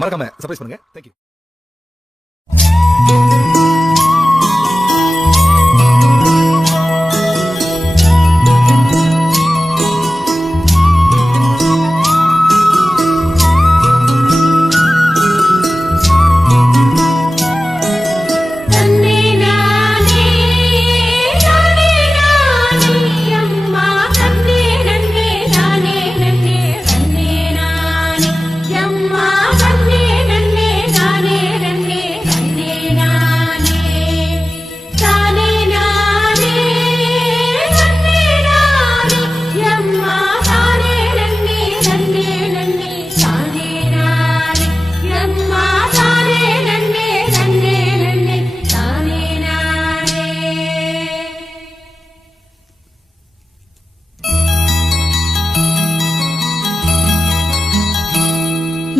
மறக்காம சர்ப்ரைஸ் பண்ணுங்க. தேங்க்யூ.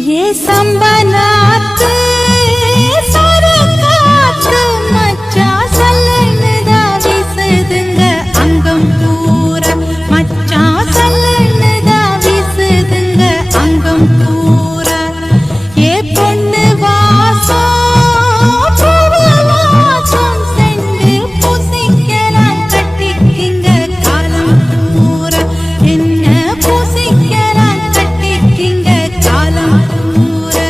ये संबनात सरकात मच्चा सल्लनदा विसदंग अंगम पूरा मच्चा सल्लनदा विसदंग अंगम पूरा ये பொண்ணு வாசம் பூவாசம் செண்டு பூசிக்கலாம் கட்டிக்கிங்க காலம் பூரா என்ன பூசிக்கலாம் கட்டிக்கிங்க காலம் பூரா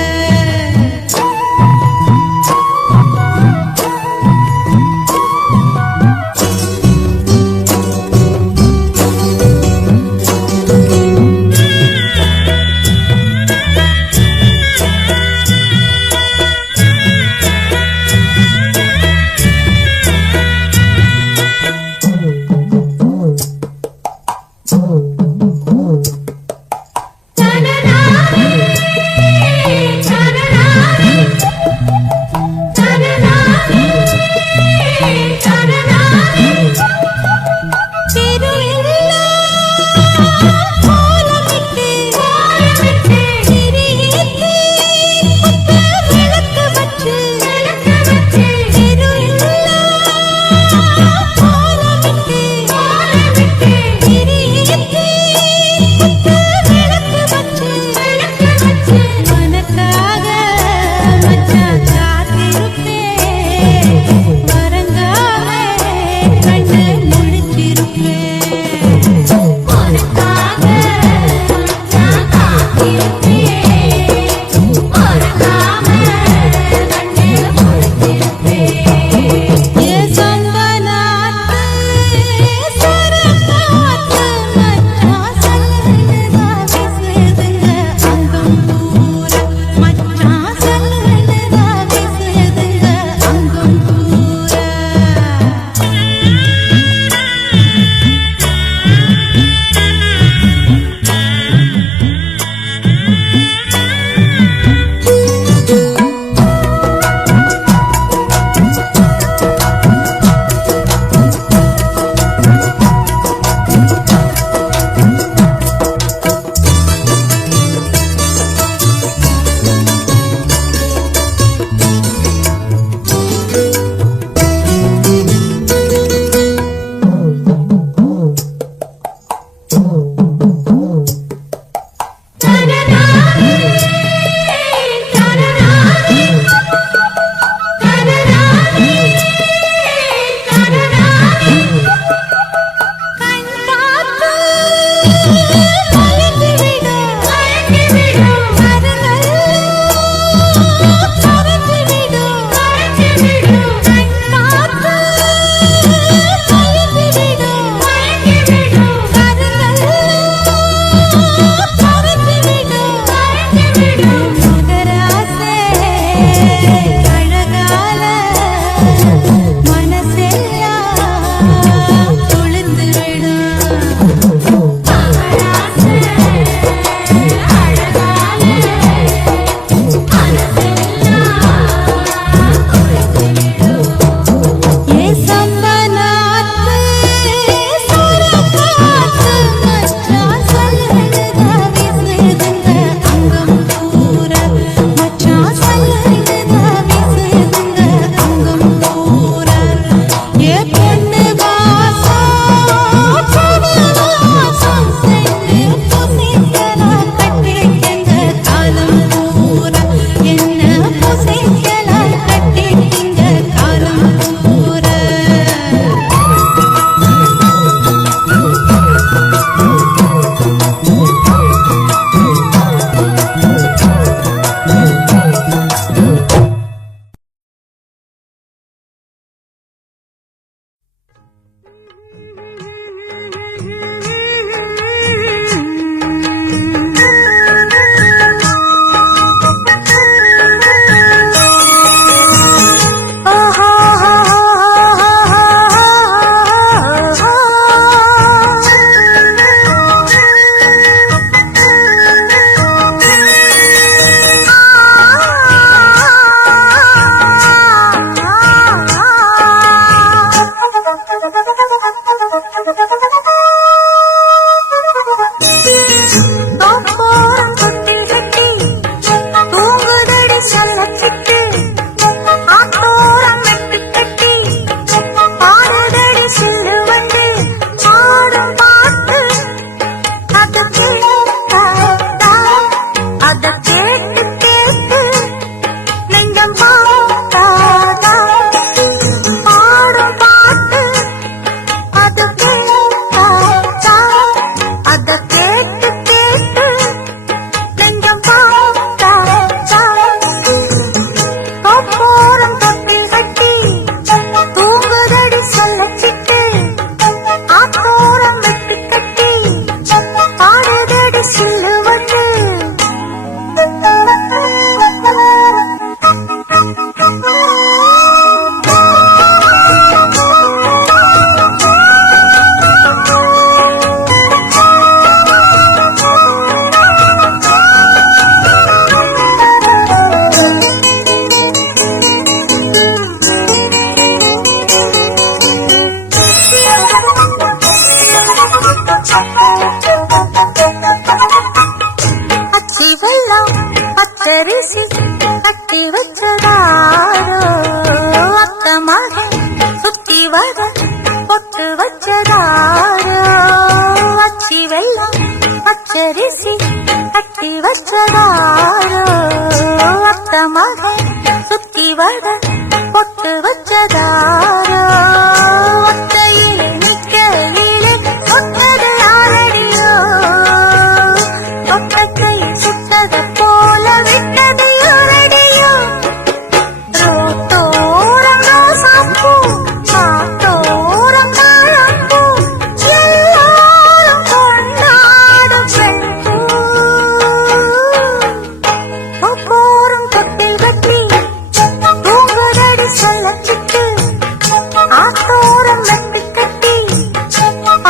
அச்சி வெள்ளம் பச்சரிசி கட்டி வச்சதாரோ அத்தமாக சுத்தி வர பொட்டு வச்சதாரோ அச்சி வெள்ளம் பச்சரிசி கட்டி வச்சதாரோ அத்தமாக சுத்தி வர பொட்டு வச்சதாரோ ஒத்தையிலே நிக்கலிலே ஒட்டது ஆரடியோ ஒட்டத்தை சுட்டது போல விட்டது ஆரடியோ ரோட்டோரம் ரோசாப்பூ காத்தோரம் தாழம்பூ எல்லாரும் கொண்டாடும் பெண்பூ போரும் தொட்டில் கட்டி தூங்குதடி சொல்லச்சிட்டு ஆத்தோரம் வெட்டு கட்டி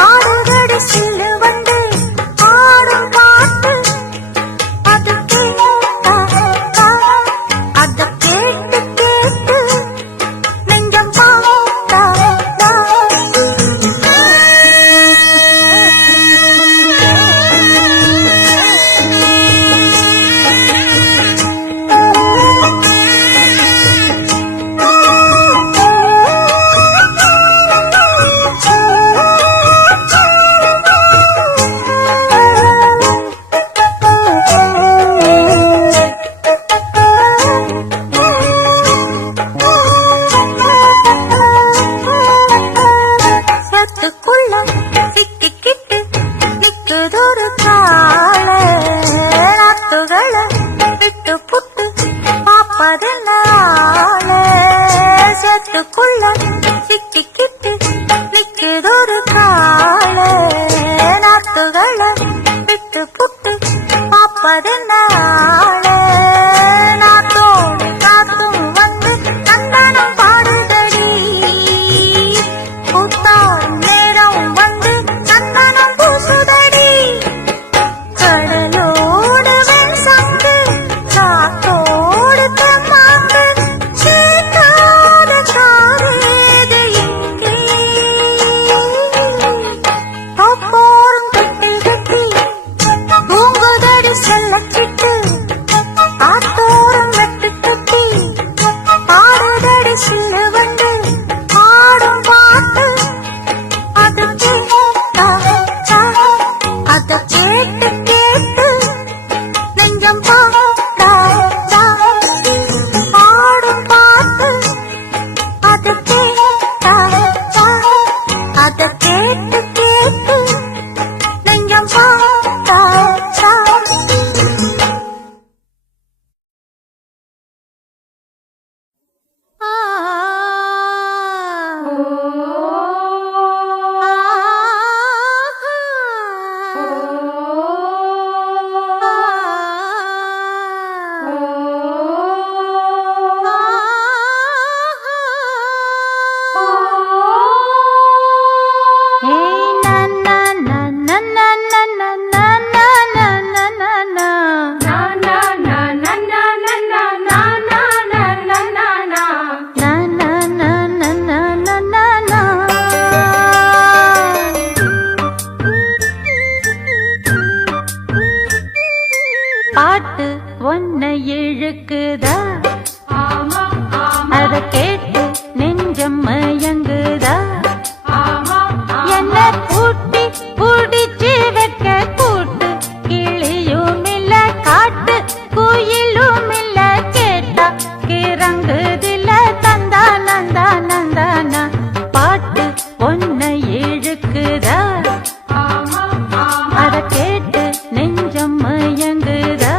ஆடுதடி சில்லு வந்து ஆடும் பாட்டு அது கேட்டா அத கேட்டு கேட்டு நெஞ்சம் பாட்டா சத்துக்குள்ள சிக்கிக்கிட்டு நிக்குதொரு கால நாத்துகளை விட்டு புட்டு பாப்பதென்னால சத்துக்குள்ள சிக்கிக்கிட்டு நிக்குதொரு கால நாத்துகளை விட்டு புட்டு பாப்பதென்னால நாத்தோடு காத்தும் வந்து நந்தனம் பாடுதடி பூத்தாடும் நேரம் வந்து சந்தனம் பூசுதடி கடலோடு வெண்சங்கு காத்தோடு தெம்மாங்கு கேட்காத காதேது இங்கே போரும் தொட்டில் கட்டி தூங்குதடி செல்லச்சிட்டு ஆத்தோரம் வெட்டு கட்டி ஆடுதடி சில்லு வந்து ஆடும் பாட்டு அது கேட்டா அத கேட்டு கேட்டு நெஞ்சம் பாட்டா ஆடும் பாட்டு அது கேட்டா அத கேட்டு கேட்டு நெஞ்சம் பாட்டா பாட்டு ஒன்ன இழுக்குதா அத கேட்டு நெஞ்சம் மயங்குதா என்ன கூட்டி புடிச்சு வைக்க கூட்டு கிளியும் இல்ல காட்டு குயிலும் இல்ல கேட்டா கிறங்குதில்ல தந்தா நந்தா நந்தானா பாட்டு ஒன்ன இழுக்குதா அத கேட்டு நெஞ்சம் மயங்குதா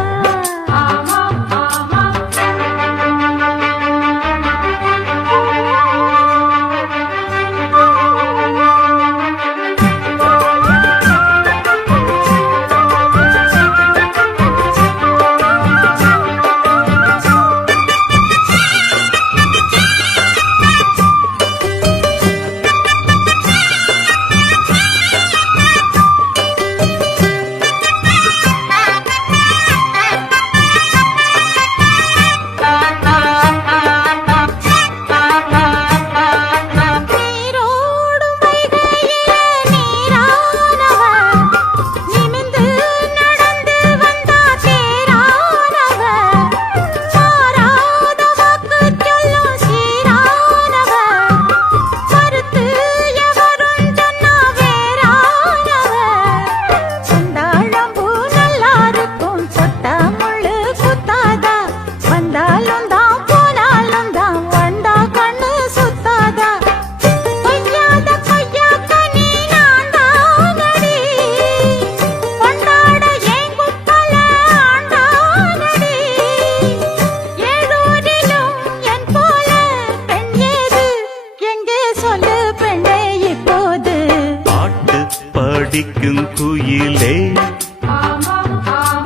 கோயிலே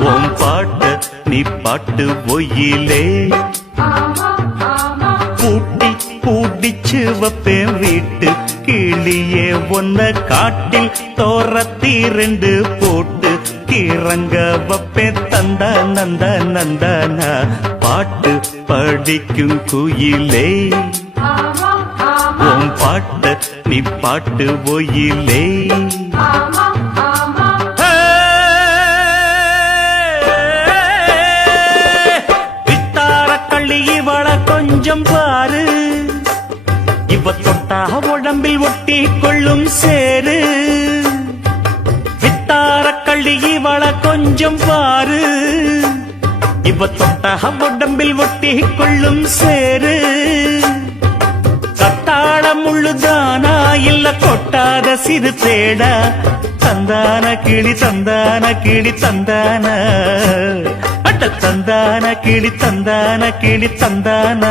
உன் பாட்ட நீ பாட்டு ஒயிலே பூட்டி பூட்டிச்சு வப்பேன் வீட்டு கிளியே ஒன்ன காட்டில் தோரத்தி ரெண்டு போட்டு கிறங்க வப்பேன் தந்தா நந்தா நந்தானா பாட்டு படிக்கும் குயிலே உன் பாட்ட நீ பாட்டு ஒயிலே கொஞ்சம் பாரு இவ தொட்டா உடம்பில் ஒட்டி கொள்ளும் சேரு வித்தார கள்ளி இவள கொஞ்சம் பாரு இவ தொட்டா உடம்பில் ஒட்டி கொள்ளும் சேரு கத்தாழ முள்ளுதானா இல்ல கொட்டாத சிறு தேடா தந்தான கிளி தந்தான கிளி தந்தான தந்தான கிளி தந்தான கிளி தந்தான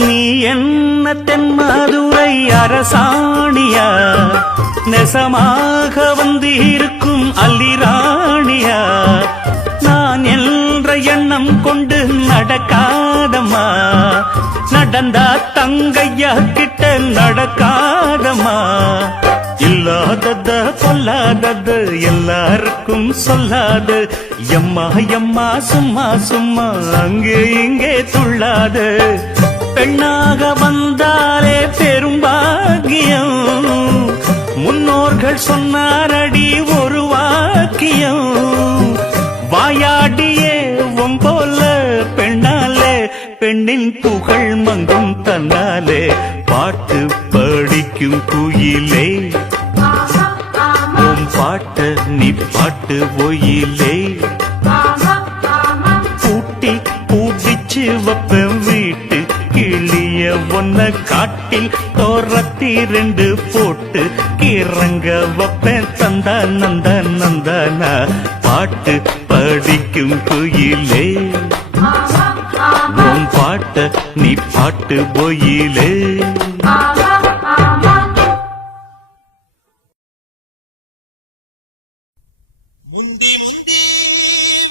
நீ என்ன தென்மதுரை அரசாணியா நெசமாக வந்து இருக்கும் அல்லிராணியா நான் என்ற எண்ணம் கொண்டு நடக்காதம்மா நடந்தா தங்கையா கிட்ட நடக்காதம்மா இல்லாதத சொல்லாதது எல்லாருக்கும் சொல்லாது எம்மா எம்மா சும்மா சும்மா அங்கே இங்கே துள்ளாது பெண்ணாக வந்தாலே பெரும்பாகியம் முன்னோர்கள் சொன்னாரடி ஒரு வாக்கியம் வாயாடியே போல பெண்ணாலே பெண்ணின் புகழ் மங்கும் தன்னாலே பாட்டு படிக்கும் குயிலே உன் பாட்ட நீ பாட்டு ஒயிலே பூட்டி பூட்டிச்சு வப்பேன் வீட்டு கிளிய ஒன்ன காட்டில் தோரத்தி ரெண்டு போட்டு கிறங்க வப்பேன் தந்தா நந்தா நந்தானா பாட்டு படிக்கும் குயிலே உன் பாட்ட நீ பாட்டு ஒயிலே முந்தி முந்தி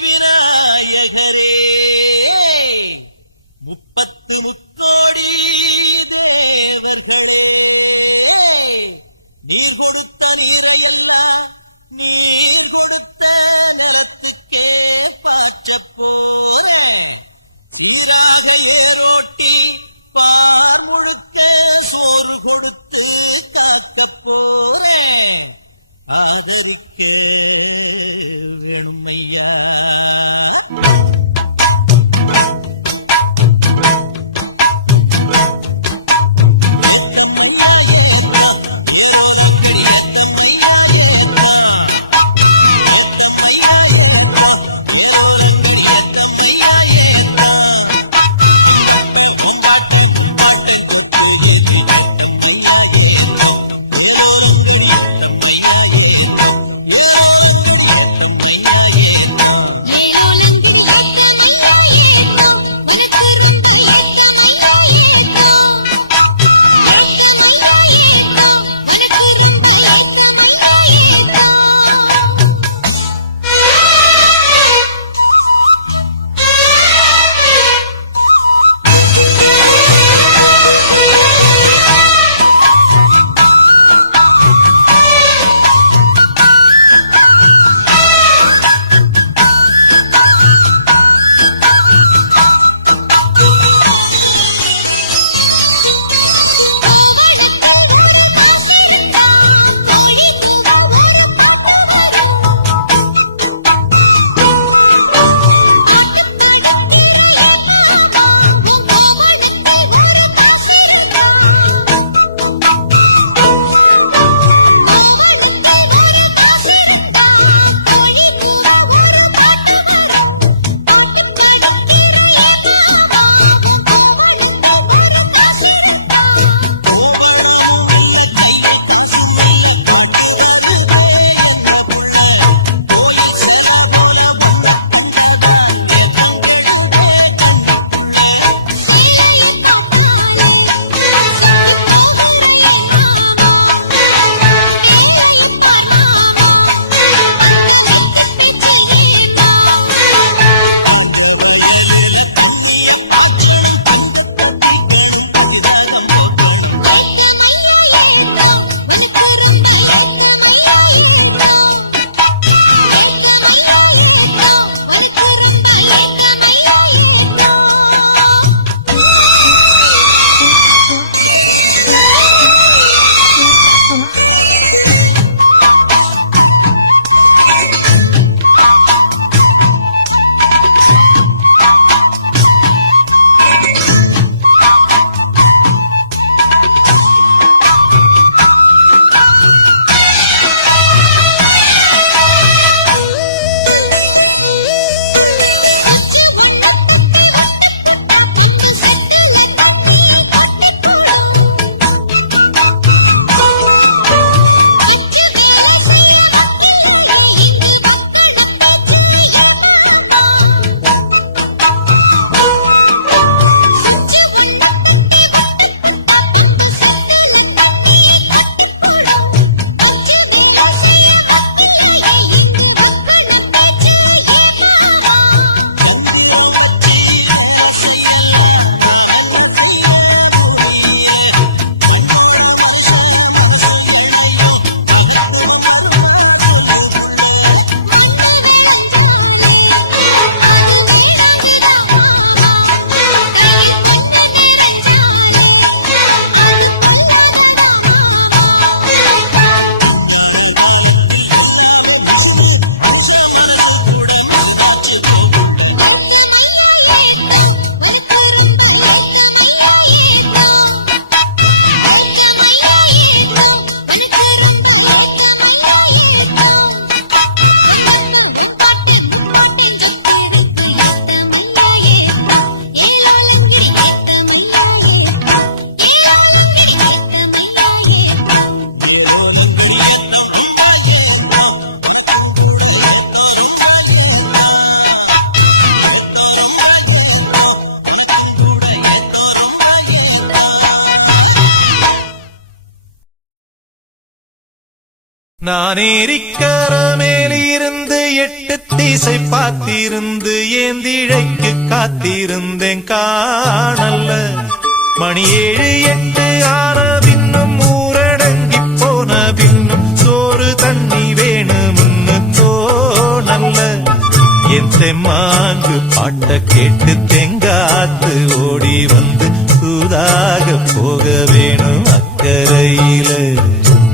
விநாயகரே முப்பத்து முக்கோடி தேவர்களே நீ கொடுத்த நீரெல்லாம் நீர் கொடுத்த நிலத்துக்கே பார்க்க போறேன் சீராக ஏரோட்டி பால் முழுக்க சோறு கொடுத்து காக்க போறேன் ஆதரிக்க வேணுமையா நான் ஏரிக்கர மேலிருந்து 8 திசை பார்த்திருந்து ஏந்திழைக்கு காத்திருந்தேன் காணல்ல மணி 7 8 ஆன பின்னும் ஊரடங்கி போன பின்னும் சோறு தண்ணி வேணும்னு தோணல்ல என் தெம்மாங்கு பாட்ட கேட்டு தெங்காத்து ஓடி வந்து சூதாக போக வேணும் அக்கறையில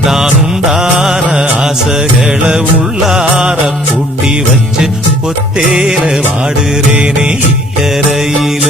நான் உண்டான ஆசைகளை உள்ளார பூட்டி வச்சு பொத்தேல வாடுறேனே இக்கரையில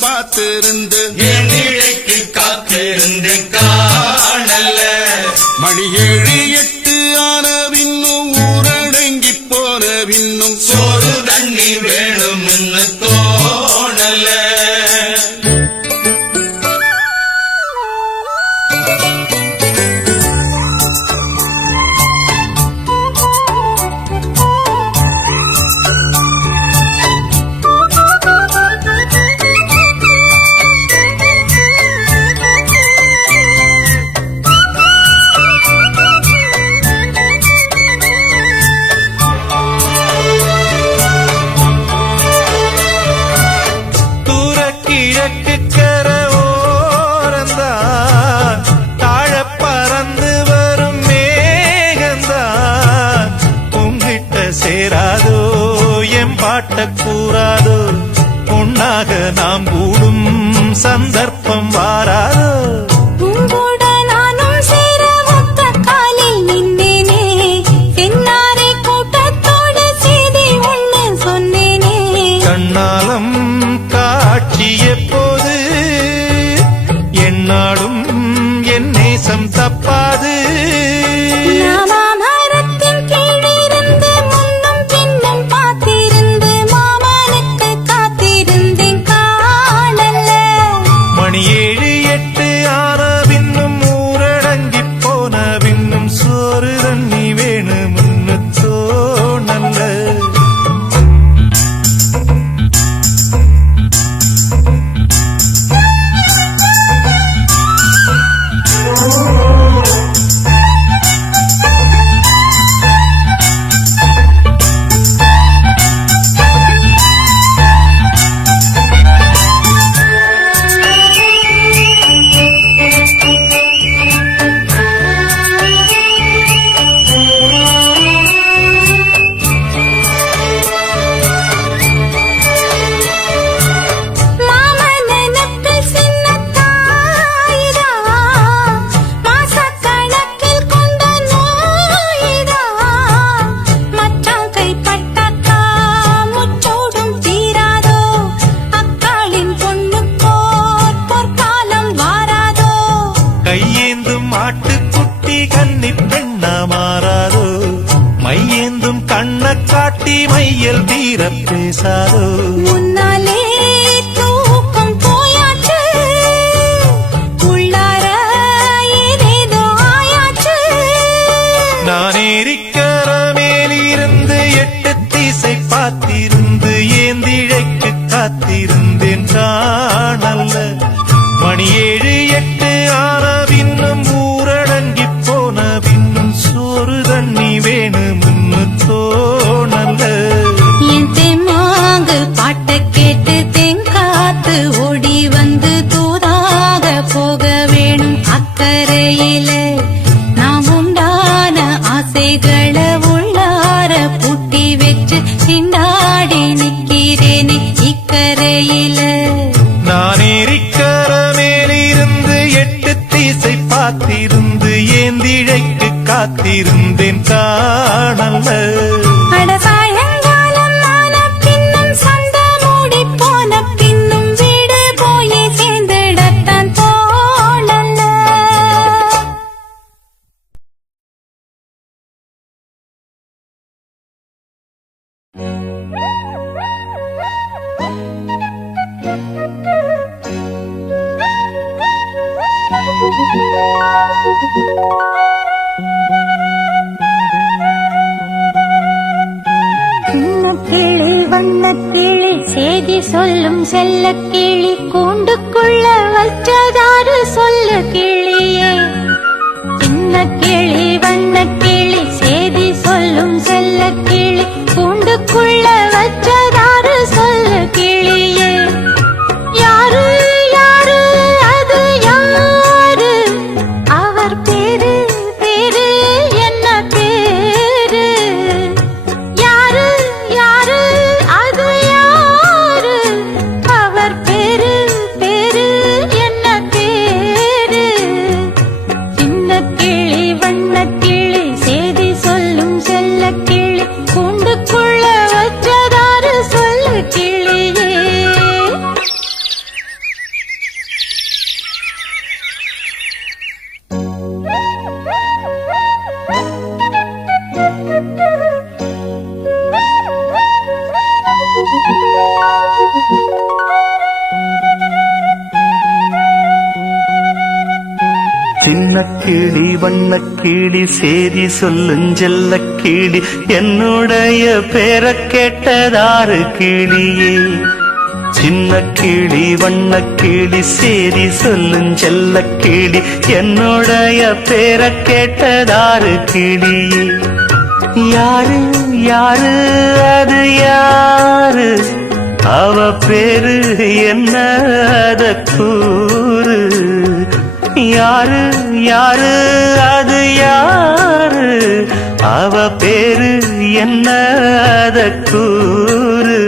பார்த்திருந்து ஏந்திழைக்கு காத்திருந்தேன் காணல்ல மணி 7 8 ஆன பின்னும் ஊரடங்கி போன பின்னும் சோறு தண்ணி வேணும்னு தோணல கிழக்கு கர ஓரந்தான் தாழ பறந்து வரும் மேகந்தான் உங்கிட்ட சேராதோ என் பாட்ட கூறாதோ உன்னாக நாம் கூடும் சந்தர்ப்பம் வாராதோ கண்ணாலம் எப்போது என்னாலும் என் நேசம் தப்பாது மணி 7 8 ஆன பின்னும் ஊரடங்கி போன பின்னும் சோறு தண்ணி வேணும்னு தோணல்ல கையேந்தும் ஆட்டுக்குட்டி கன்னி பெண்ணா மாறாதோ மையேந்தும் கண்ண காட்டி மையல் தீர பேசாதோ முன்னாலே தூக்கம் போயாச்சு உள்ளார ஏதேதோ ஆயாச்சு நான் ஏரிக்கர மேலிருந்து 8 திசை பார்த்திருந்து ஏந்திழைக்கு காத்திருந்தேன் காணல்ல மணி 7 8 ஆன பின்னும் ஊரடங்கி போன பின்னும் சோறு தண்ணி வேணும்னு தோணல்ல என் தெம்மா வேணும் அக்கறையில நாம் உண்டான ஆசைகளை உள்ளார பூட்டி வச்சு திண்டாடி நிக்கிறேனே இக்கரையில. நான் ஏரிக்கர மேலிருந்து 8 திசை பார்த்திருந்து ஏந்திழைக்கு காத்திருந்தேன் காணல்ல. அட சாயங்காலம் ஆன பின்னும் சந்த மூடி போன பின்னும் வீடு போய் சேர்ந்திடத்தான் தோணல்ல. கிளி வண்ணக்கிளி செய்தி சொல்லும் செல்ல கிளி கூண்டுக்குள்ள வச்சதாறு சொல்லு கிளியே. சின்ன கிளி வண்ணக்கிளி செய்தி சொல்லும் செல்ல கிளி கூண்டுக்குள்ள வச்சதாறு சொல்லு கிளியே. யாரு யாரு அது யாரு அவர் பேரு பேரு என்ன பேரு. யாரு யாரு அது யாரு அவர் பேரு பேரு என்ன பேரு. சின்ன கிளி வண்ணக்கிளி செய்தி சொல்லும் செல்ல கிளி கூண்டுக்குள்ள வச்சதாறு சொல்லு கிளியே. சின்ன கிளி வண்ணக்கிளி சேதி சொல்லுஞ்செல்ல கிளி என்னுடைய பேரை கேட்டதாறு கிளியே. சின்ன கிளி வண்ணக்கிளி சேதி சொல்லுஞ்செல்ல கிளி என்னுடைய பேரை கேட்டதாறு கிளியே. யாரு யாரு அது யாரு அவ பேரு என்ன அத கூறு. யாரு யாரு அது யாரு அவ பேரு என்ன அத கூறு.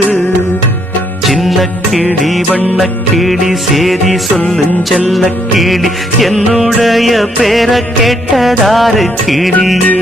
சின்ன கிளி வண்ணக்கிளி சேதி சொல்லுஞ்செல்ல கிளி என்னுடைய பேரை கேட்டதாறு கிளியே.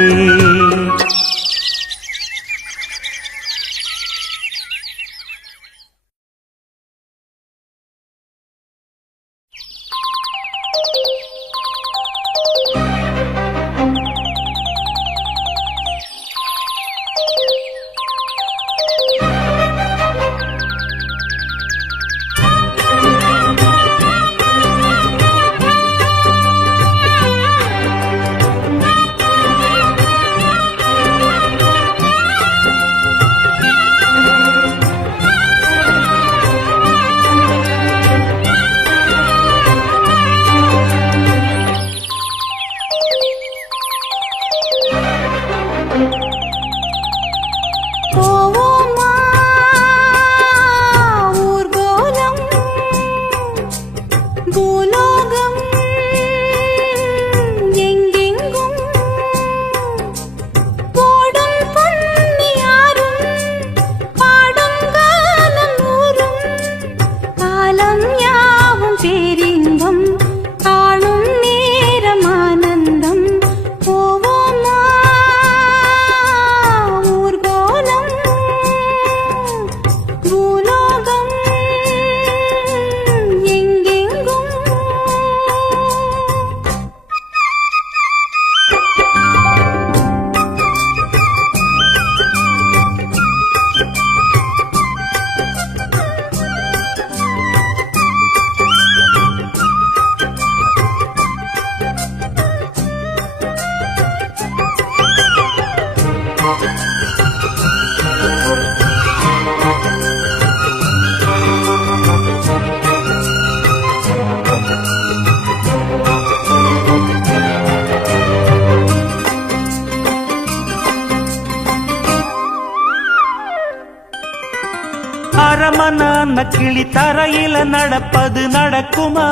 அரமனான கிளி தரையில நடப்பது நடக்குமா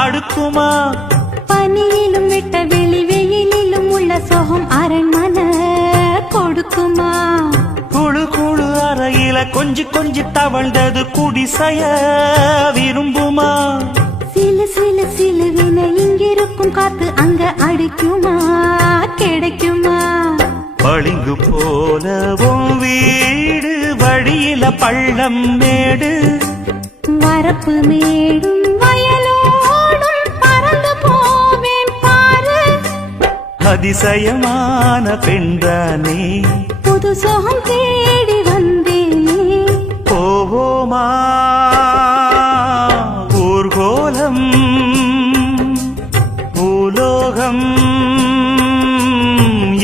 அடுக்குமா? பனியிலும் விட்ட வெளி வெயிலிலும் உள்ள சோகம் அரண்மனை கொடுக்குமா? குழு குழு அறையில கொஞ்சி கொஞ்சி தவழ்ந்தது குடிசைய விரும்புமா? சிலு சிலு சிலுவின இங்கிருக்கும் காத்து அங்க அடிக்குமா? கிடைக்குமா? பளிங்கு போலவும் வீடு வழியில பள்ளம் மேடு, வரப்பு மேடும் வயலோடும் பறந்து போவேன் பாரு. அதிசயமான பெண்தானே, புது சோகம் தேடி வந்தேனே. போவோமா ஊர்கோலம் பூலோகம்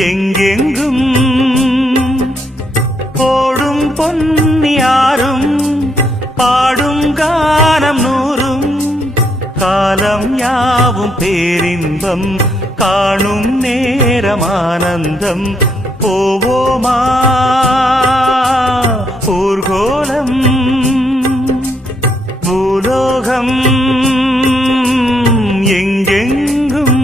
எங்கெங்கும் ஓடும் பொன்னியாரும் பாடும் கானம் நூறும், காலம் யாவும் பேரின்பம் காணும் நேரமானந்தம். போவோமா ஊர்கோலம் பூலோகம் எங்கெங்கும்.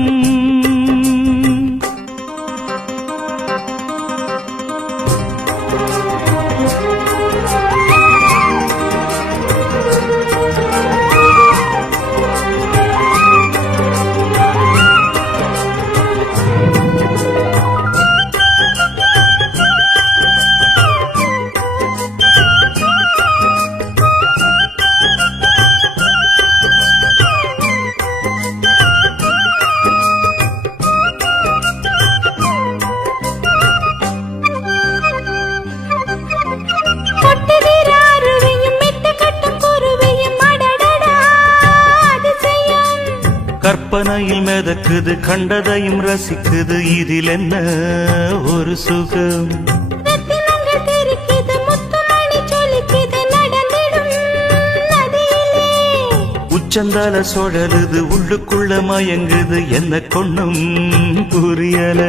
கற்பனையில் மிதக்குது கண்டதையும் ரசிக்குது, இதில் என்ன ஒரு சுகம்? ரத்தினங்கள் தெரிக்குது முத்துமணி சொலிக்குது நடந்திடும் நதியிலே. உச்சந்தால சுழலுது உள்ளுக்குள்ள மயங்குது, என்ன கொண்ணும் புரியல.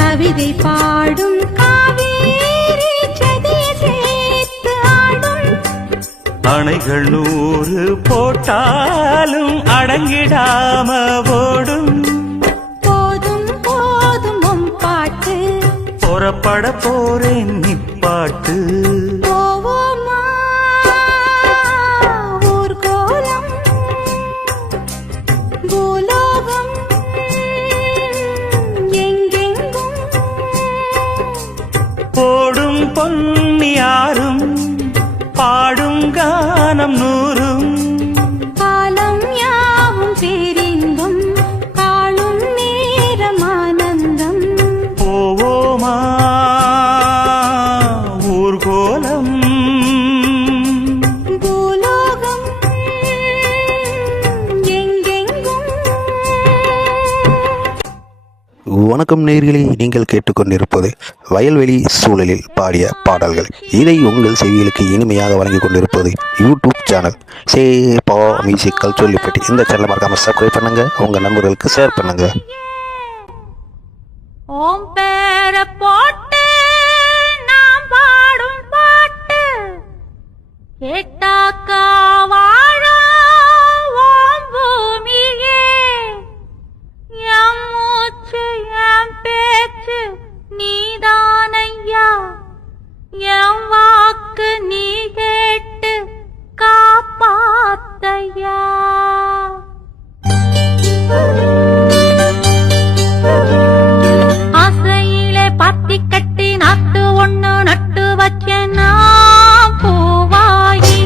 கவிதை பாடும் காவேரி சதியை சேர்த்து ஆடும். அணைகள் 100 போட்டாலும் அடங்கிடாம ஓடும். போதும் போதும் உன் பாட்டு, புறப்பட போறேன் நிப்பாட்டு. போவோமா ஊர்கோலம் பூலோகம் எங்கெங்கும் போடும் பொன்னியாரும் பாடும் கானம் நூறும், காலம் யாவும் பேரின்பம் காணும் நேரமானந்தம். போவோமா ஊர்கோலம் பூலோகம் எங்கெங்கும். வணக்கம் நேயர்களே, நீங்கள் கேட்டுக்கொண்டிருப்பது வயல்வெளி சூழலில் பாடிய பாடல்கள். இதை உங்கள் செவிகளுக்கு இனிமையாக வழங்கிக் கொண்டிருப்பது யூடியூப் சேனல் சேபா மியூசிக் கல்ச்சொல்லிப்பட்டி. இந்த சேனலை மறக்காம சப்ஸ்கிரைப் பண்ணுங்க, உங்க நண்பர்களுக்கு ஷேர் பண்ணுங்க. ஓம் பேர போட்டு நாம் பாடும் பாட்டு கேட்டாக்கா வாழும் ஓம் பூமியே. என் மூச்சு என் பேச்சு நீதானையா, என் வாக்கு நீ கேட்டு காப்பாத்தையா. ஆசையிலே பாத்தி கட்டி நாத்து ஒண்ணு நட்டு வச்சேன் நான் பூவாயி.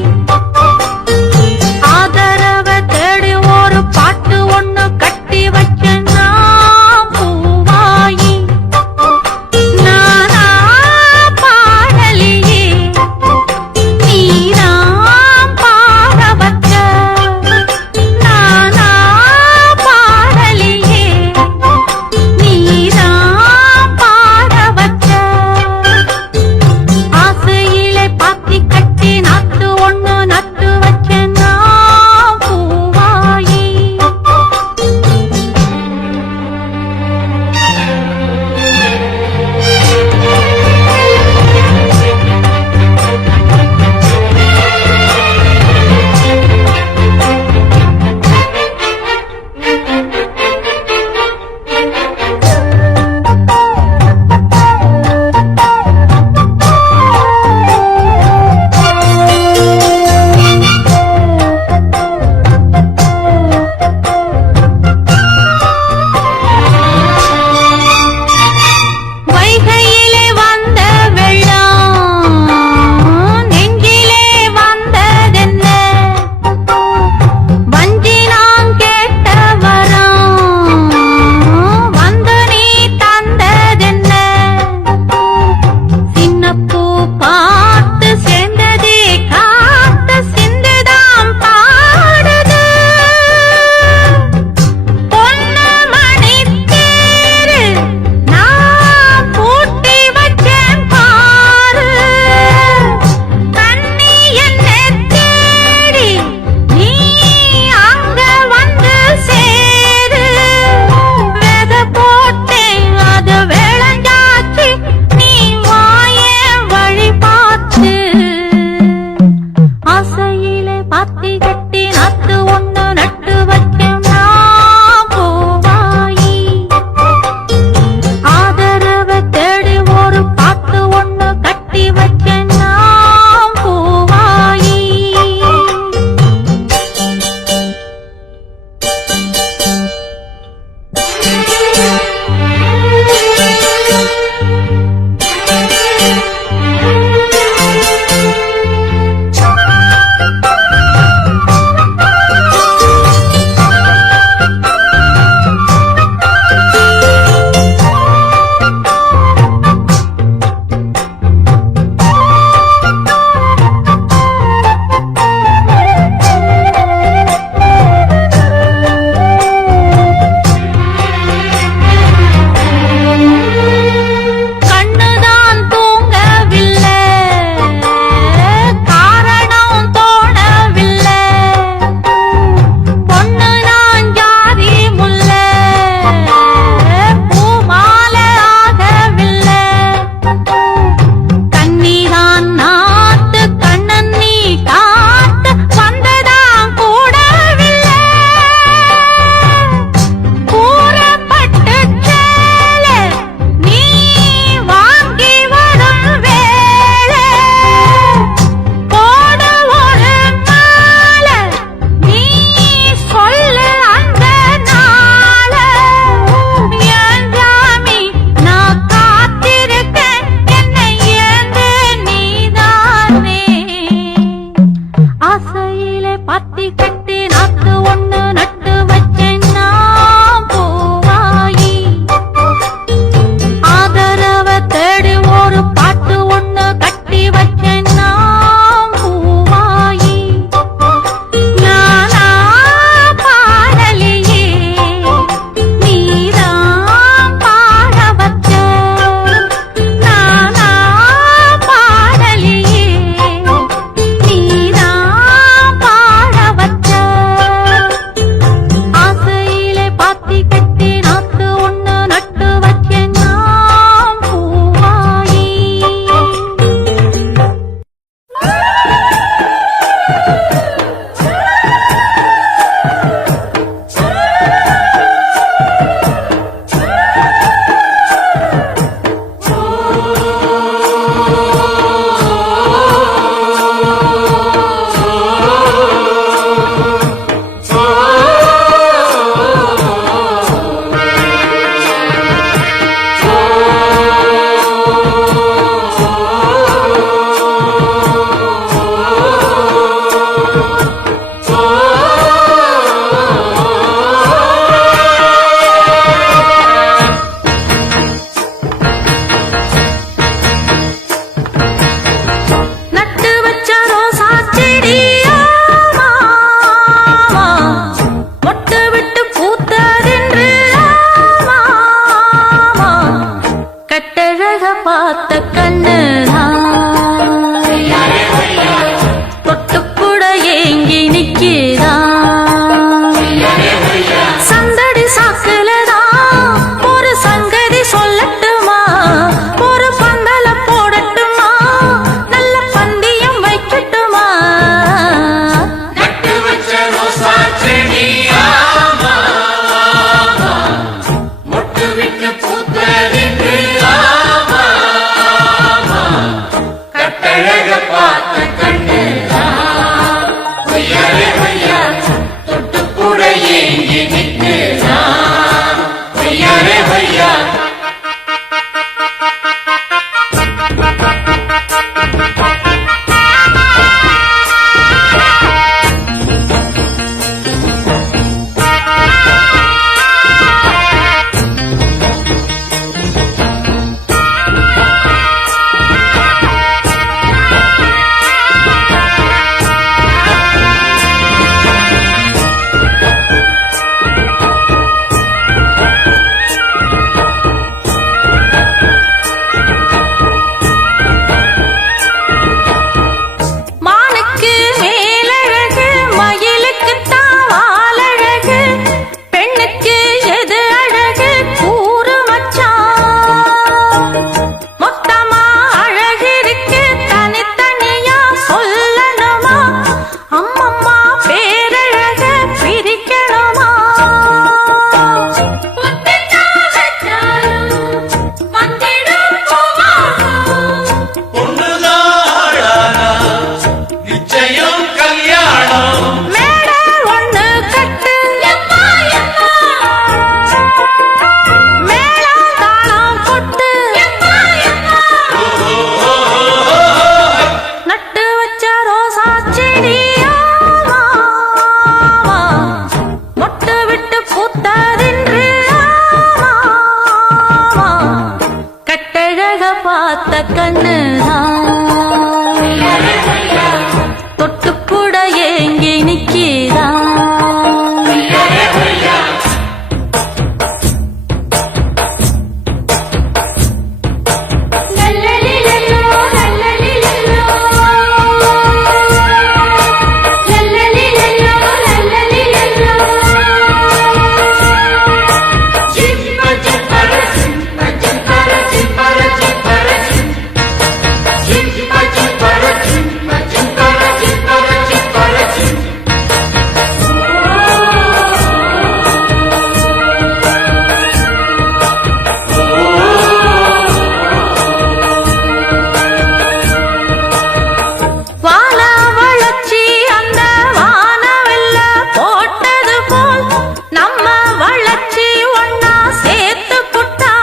भैया மானுக்கு மேலழகு மயிலுக்குத்தான் வாலழகு பெண்ணுக்கு எது அழகு கூறு மச்சான் மொத்தமா அழகு இருக்கு தனித்தனியா சொல்லணுமா அம்மம்மா பேரழக பிரிக்கணுமா பொண்ணுதாளானா நிச்சயம் கல்யாணம் மேட ஒண்ணு கட்டு மேளம் தாளம் கொட்டு நட்டு வச்ச ரோசா செடியாமா மொட்டு விட்டு பூத்ததின்று ஆமா கட்டழக பார்த்த கண்ணுதான் தொட்டுப்புட ஏங்கி நிக்கிறான் வான வளர்ச்சி அந்த வானவெல்ல போட்டது போல் நம்ம வளர்ச்சி ஒன்னா சேர்த்து புட்டா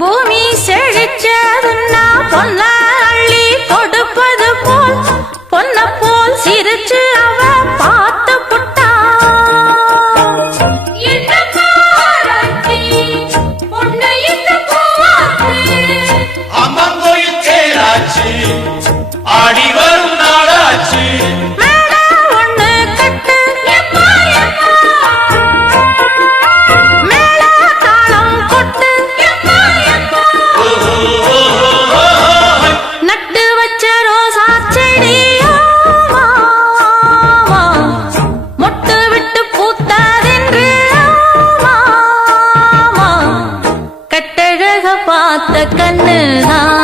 பூமி செழிச்சதுன்னா பொன்ன அள்ளி கொடுப்பது போல் பொன்ன போல் சிரிச்சு அவ பார்த்து புட்டா அம்மன் கோயில் சேராச்சு ஆடி வரும் நாளாச்சு மேட ஒண்ணு கட்டு மேள தாளம் கொட்டு நட்டு வச்ச ரோசா செடியாமா மொட்டு விட்டு பூத்ததென்று ஆமா கட்டழக பார்த்த கண்ணுதான்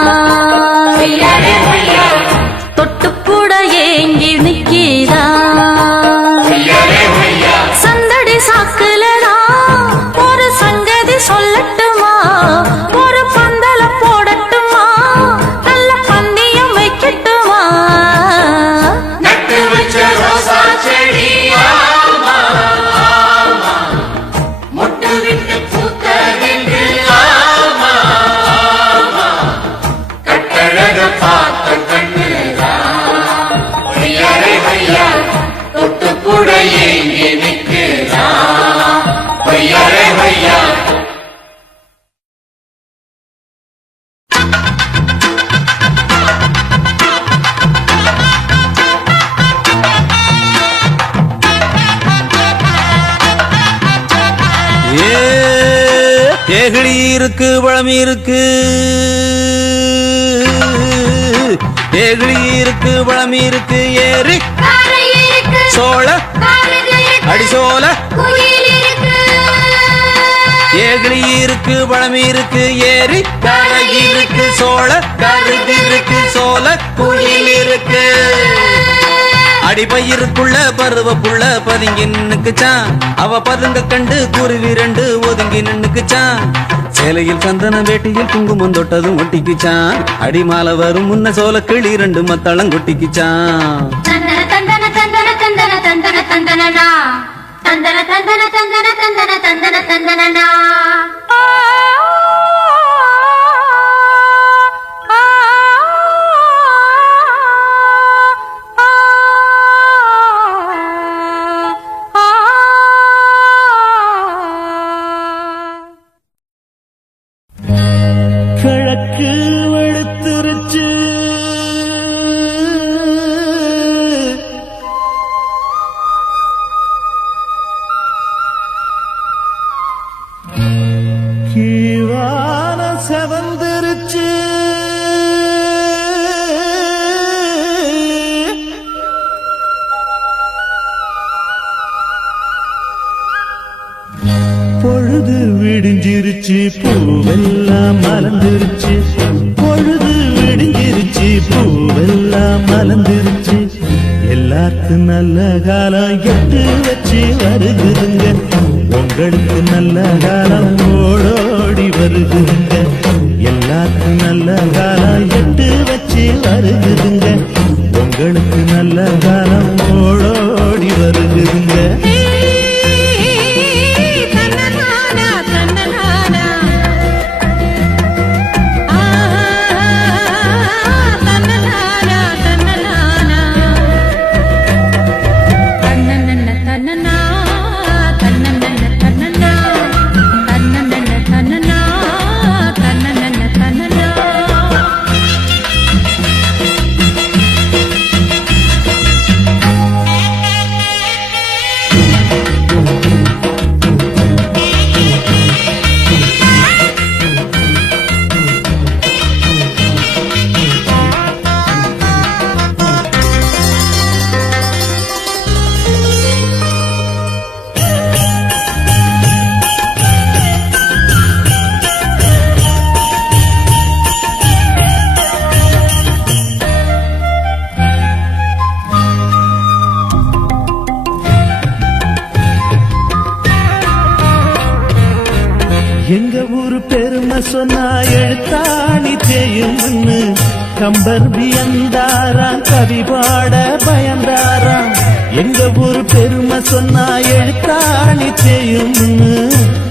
தொட்டுப்புட ஏங்கி நிக்கிறான் சந்தடி சாக்குலதான் ஒரு சங்கதி சொல்லட்டுமா ஒரு பந்தல போடட்டுமா நல்ல பந்தயம் வைக்கட்டுமா நட்டு வச்ச ரோசா செடி ஆமா ஆமா மொட்டு விட்டு பூத்ததென்று ஆமா ஆமா கட்டழக பார்த்த கண்ணுதான் ஒய்யாரே ஐயா தொட்டு கூட ஏங்கி நிற்கிறான் ஒய்யாரே ஐயா ஏகிழி இருக்கு பழமி இருக்கு ஏகிழி இருக்கு பழமி இருக்கு ஏறி சோழ அடிசோல ஏகிழி இருக்கு பழமி இருக்கு ஏறி கரை இருக்கு சோழ கருது இருக்கு சோல குயில் இருக்கு அடிபயிருக்குள்ள பருவப்புள்ள பதுங்கி நின்னுக்குச்சான் அவ பதுங்க கண்டு குருவி ரெண்டு ஒதுங்கி நின்னுக்குச்சான் சேலையில் சந்தன வேட்டியில் குங்குமம் தொட்டதும் ஒட்டிக்குச்சான் அடிமால வரும் முன்ன சோல கிளி ரெண்டு மத்தளம் கொட்டிக்குச்சான் தந்தன தந்தன தந்தன தந்தன தந்தன தந்தனனா தந்தன தந்தன தந்தன தந்தன தந்தன தந்தனனா பொழுது விடிஞ்சிருச்சு பூவெல்லாம் மலர்ந்துருச்சு பொழுது விடிஞ்சிருச்சு பூவெல்லாம் மலர்ந்துருச்சு எல்லாத்துக்கும் நல்ல காலம் எட்டு வச்சு வருகுதுங்க உங்களுக்கு நல்ல காலம் ஓடோடி வருகுதுங்க எல்லாத்துக்கும் நல்ல காலம் எட்டு வச்சு வருகுதுங்க உங்களுக்கு நல்ல காலம் ஓடோடி வருகுதுங்க தன்னனானா தன்னனானா தன்னனானா தன்னனானா தன்னனன தன்னனா தன்னனன தன்னனா தன்னனன தன்னனா தன்னனன தன்னனா எங்க ஊரு பெருமை சொன்னா எழுத்தாணி தேயும்னு கம்பர் வியந்தாராம் கவி பாட பயந்தாராம் எங்க ஊரு பெருமை சொன்னா எழுத்தாணி தேயும்னு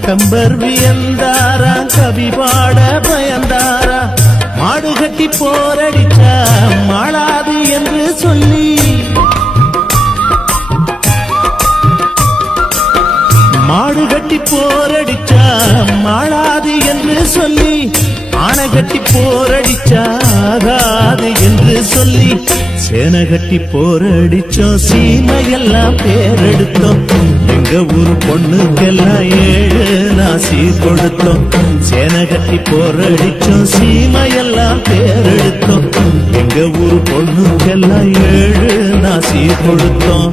கம்பர் வியந்தாராம் கவி பாட பயந்தாராம் மாடு கட்டி போரடிச்சா மாளாது என்று சொல்லி மாடு கட்டி போரடிச்சா மாளாது என்று சொல்லி ஆனை கட்டி போரடிச்சா ஆகாது என்று சொல்லி சேனை கட்டி போரடிச்சோம் சீமையெல்லாம் பேரெடுத்தோம் எங்க ஊரு பொண்ணுக்கெல்லாம் 7 நாசி கொடுத்தோம் சேனை கட்டி போரடிச்சோம் சீமையெல்லாம் பேரெடுத்தோம் எங்க ஊரு பொண்ணுக்கெல்லாம் 7 நாசி கொடுத்தோம்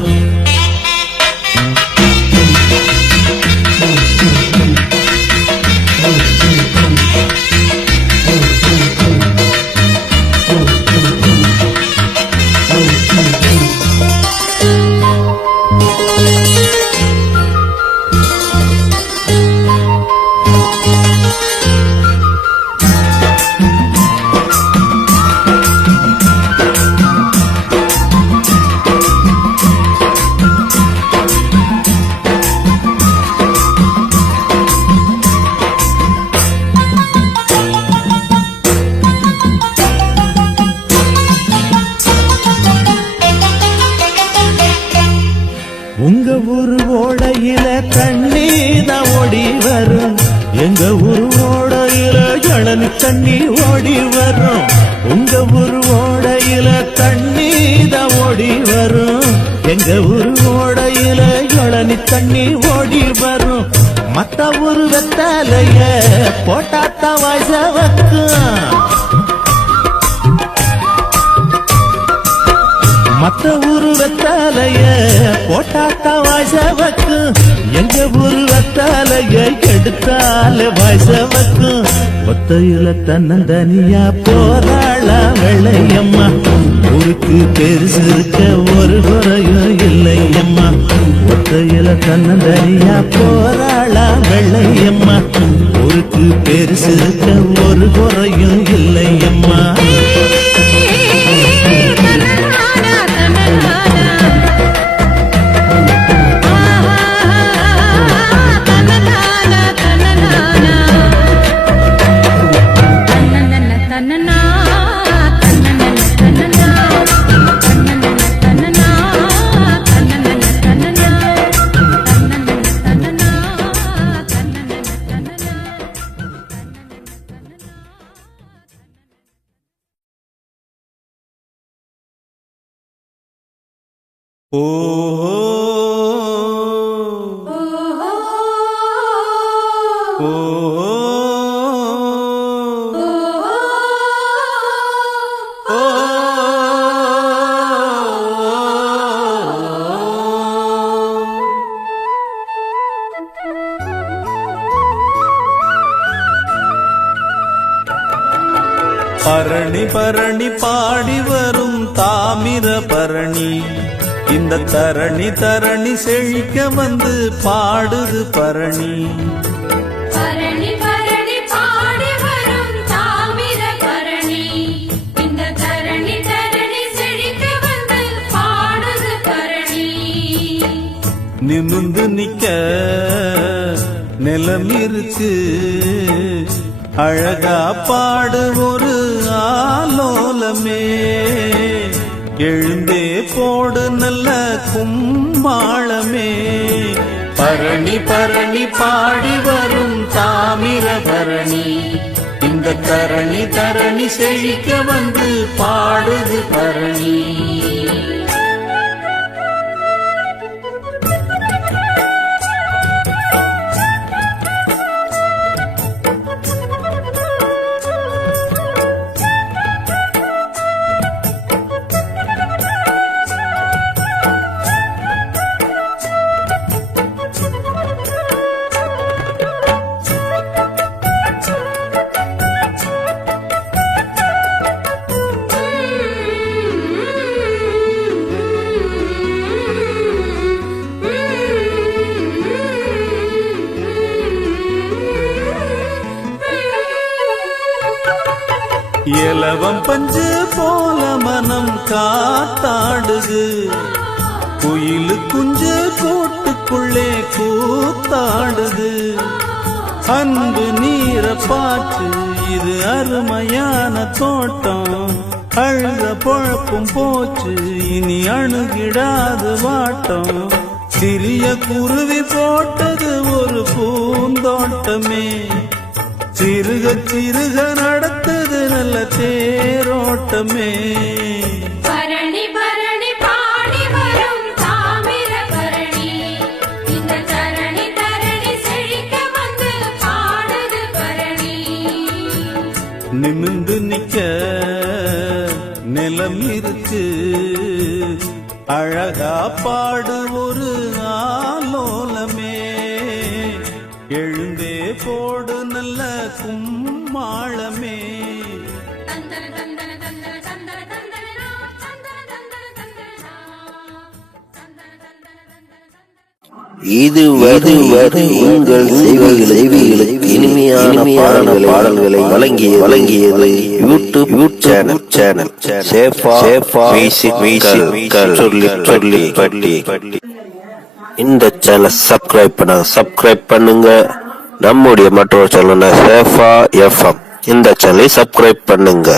உங்க ஊரு ஓடையில தண்ணீதான் ஓடி வரும் எங்க ஊரு ஓடையில இளநி தண்ணி ஓடி வரும் உங்க ஊரு ஓடையில தண்ணீதான் ஓடி வரும் எங்க ஊரு ஓடையில இளநி தண்ணி ஓடி வரும் மத்த ஊரு வெத்தாலைய போட்டாத்தான் வாய்ஸ வைக்கும் மத்த ஊரு வெத்தாலைய போட்டாத்தா வாய்ஸவக்கு எங்க ஊரு வெத்தாலைய எடுத்தால வாய்ஸவக்கு ஒத்தையில தன்னந்தனியா போராளா வெள்ளையம்மா ஊருக்கு பெருசு இருக்க ஒரு குறையும் இல்லையம்மா ஒத்தையில தன்னந்தனியா போராளா வெள்ளையம்மா ஊருக்கு பெருசு இருக்க ஒரு குறையும் இல்லையம்மா ஓ பரணி பரணி பாடி வரும் தாமிர பரணி இந்த தரணி தரணி செழிக்க வந்து பாடுது பரணி. பரணி பரணி பாடி வரும் தாமிர பரணி இந்த தரணி தரணி செழிக்க வந்து பாடுது பரணி. நிமிர்ந்து நிக்க நிலம் இருக்கு அழகா பாடு ஒரு ஆலோலமே எழுந்தே போடு நல்ல கும்மாளமே. பரணி பரணி பாடி வரும் தாமிர பரணி இந்த தரணி தரணி செழிக்க வந்து பாடுது பரணி. இலவம் பஞ்சு போல மனம் காத்தாடுது குயிலு குஞ்சு கூட்டுக்குள்ளே கூத்தாடுது. அன்பு நீர பாற்று இது அருமையான தோட்டம் அழுத பொழப்பும் போச்சு இனி அணுகிடாது வாட்டம். சிறிய குருவி போட்டது ஒரு பூந்தோட்டமே சிறுக சிறுக நடத்தது நல்ல தேரோட்டமே. பரணி பரணி பாடி வரும் தாமிர பரணி இந்த தரணி தரணி செழிக்க வந்து பாடுது பரணி. நிமிர்ந்து நிக்க நிலம் இருக்கு அழகா பாடு ஒரு ஆலோலமே எழுந்தே போடு நல்ல கும்மாளமே. தந்தன தந்தன தந்தன தந்தன தந்தன தந்தன தந்தன தந்தன தந்தன. இதுவரை உங்கள் செவிகளுக்கு இனிமையான பாடல்களை வழங்கியது யூடியூப் சேனல் சேஃபா மியூசிக் சொல்லி பட்டி. இந்த சேனலை சப்ஸ்கிரைப் பண்ணுங்க. நம்முடைய மற்றொரு சேனல் சேஃபா FM இந்த சேனலை சப்ஸ்கிரைப் பண்ணுங்க.